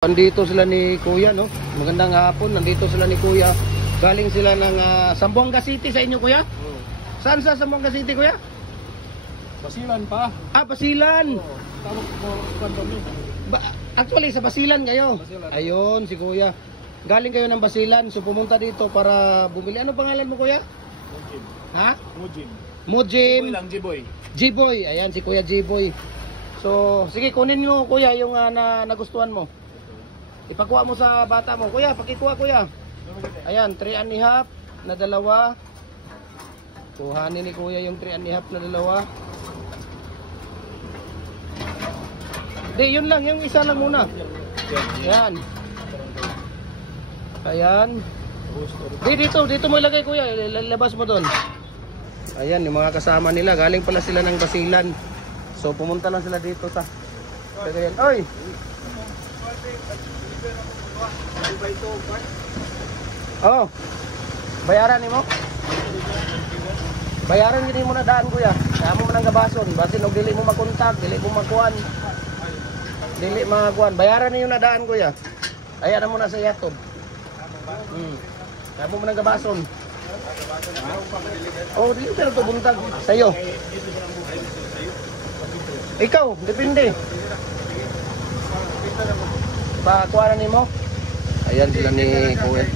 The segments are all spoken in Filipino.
Nandito sila ni Kuya, no? Magandang hapon, nandito sila ni Kuya. Galing sila ng Zamboanga City sa inyo, Kuya? Oo. Saan sa Zamboanga City, Kuya? Basilan pa. Ah, Basilan. Oo. Tawag mo kami. Actually, sa Basilan kayo. Basilan. Ayun, si Kuya. Galing kayo ng Basilan, so pumunta dito para bumili. Ano pangalan mo, Kuya? Mujim. Ha? Mujim. Mujim. Jiboy lang, Jiboy. G-Boy. Ayan, si Kuya G-Boy. So, sige, kunin nyo, Kuya, yung nagustuhan mo. Ipakuha mo sa bata mo. Kuya, pakikuha, Kuya. Ayan, 3.5 na dalawa. Kuhanin ni Kuya yung 3.5 na dalawa. Di, yun lang. Yung isa lang muna. Ayan. Ayan. Di, dito mo ilagay, Kuya. Labas mo doon. Ayan, yung mga kasama nila. Galing pala sila ng Basilan. So, pumunta lang sila dito sa. Ayan. Oy! Oh. Bayaran nimo? Bayaran gini mo na daan, Kuya. Kaya mo nang gabason, basin og dili mo makontak, dili mo makuan. Dili makuan. Bayaran niyo na daan, Kuya. Ayan na mo na sa Yatob. Kaya mo nang gabason. Oh, dili pero to buntag sayo. Ikaw, depende. Pakuha nimo? Ayan sila ni Kuya.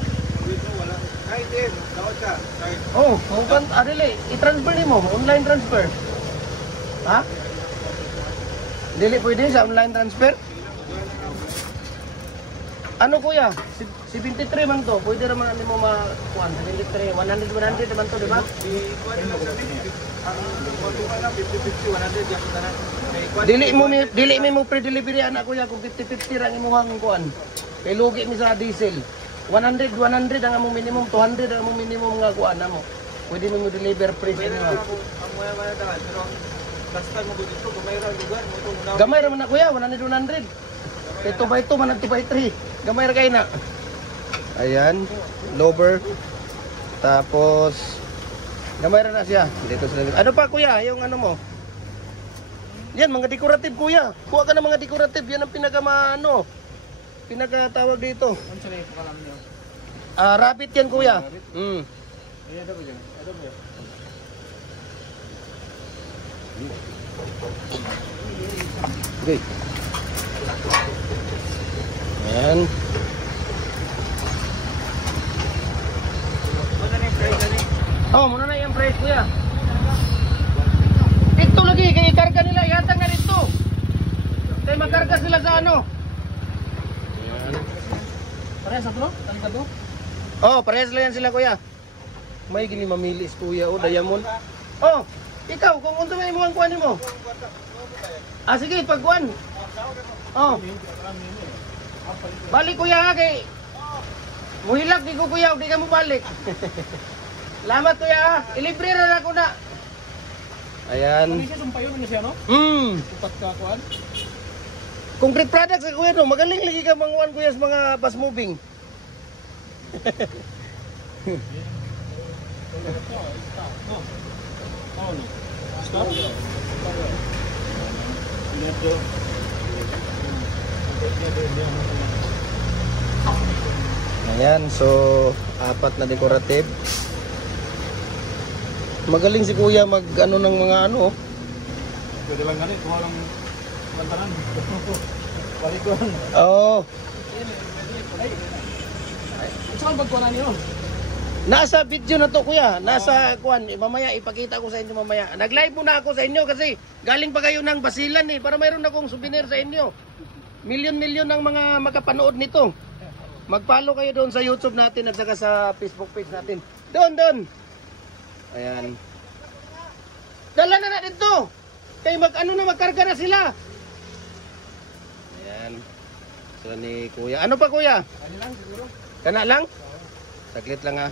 Oh, kung adili, i-transfer nimo, online transfer. Ha? Dili pwede sa online transfer? Ano, Kuya? 73 man to. Pwede naman nimo ma-kuan 73, 100 naman to, di ba? Dili mo pre-delivery anak, Kuya, kung 50-50 ra imong kuan. Kay lugi mi sa diesel. 100 ang among minimum, 200 ang among minimum nga kuan mo. Pwede mo deliver free sa inyo. Gamay ra man na, Kuya, 100. Kay 2x2 man 2x3. Gamay ra kay na. Ayan, lover. Tapos gamay ra na siya. Dito sila. Ano pa, Kuya, yung ano mo? Yan, mga decorative, Kuya. Kuha ka ng mga decorative. Yan ang pinakatawag dito. Ano sa ito kalam niyo? Rabbit yan, Kuya. Ayan daw yan. Okay. Ayan. Oh, muna na yung price, Kuya. Dito lagi, kaya ikarga nila. Yatang nga dito. Kaya magkarga sila sa ano. Parehas ako, no? Tangka to? Oh, parehas lang yan sila, Kuya. May gini mamilis, Kuya. Oh, Diamond. Oh, ikaw, kung unta may imuhang kuhanin mo. Ah, sige, pagkuhan. Oh. Balik, Kuya, ha, kay muhilak, di ko, Kuya, di ka mo balik. Salamat, Kuya, ha. Ilibre na ako na. Ayan. Ano siya, sumpayon na siya, no? Tupat ka, kuhan? Concrete products, Kuya, no? Magaling lagi ka manguan, Kuya, sa mga bus moving. Ayan, so 4 na decorative. Magaling si Kuya mag ano ng mga ano. Pwede lang ganit, kuha lang pantanan. Balikon. Oo. Saan pagkuhanan niyo? Nasa video na to, Kuya. Nasa kuan, mamaya ipakita ko sa inyo mamaya. Nag-live muna ako sa inyo kasi galing pa kayo ng Basilan para mayroon akong souvenir sa inyo. Milyon ang mga makapanood nito. Mag-follow kayo doon sa YouTube natin at saka sa Facebook page natin. Doon. Ayan. Dala na dito. Kaya magkarga na sila. Ayan. Sila ni Kuya. Ano pa, Kuya? Ano lang siguro? Kana lang? Saglit lang, ha.